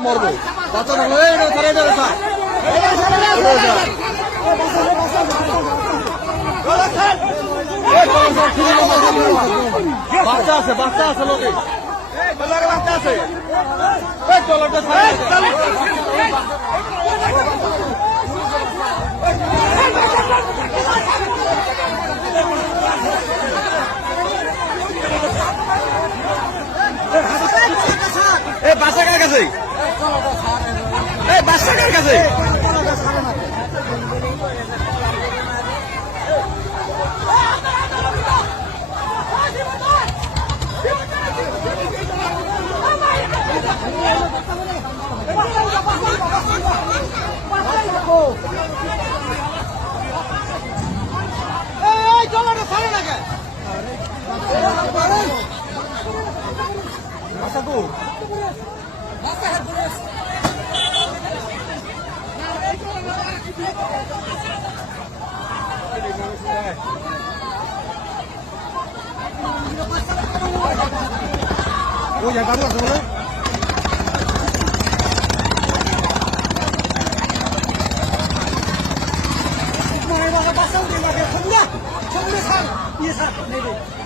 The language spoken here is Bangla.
মরবো বাচ্চা থাকলো বাচ্চা আছে বাচ্চা আছে লোকে বাচ্চা আছে বাচ্চা কার কাছে বাচ্চা কার কাছে ও যা গাড়ি আছে বলে মারে বাবা বাসা উঠে লাগে ছবি না ছবি না স্যার ইয়ে স্যার নেই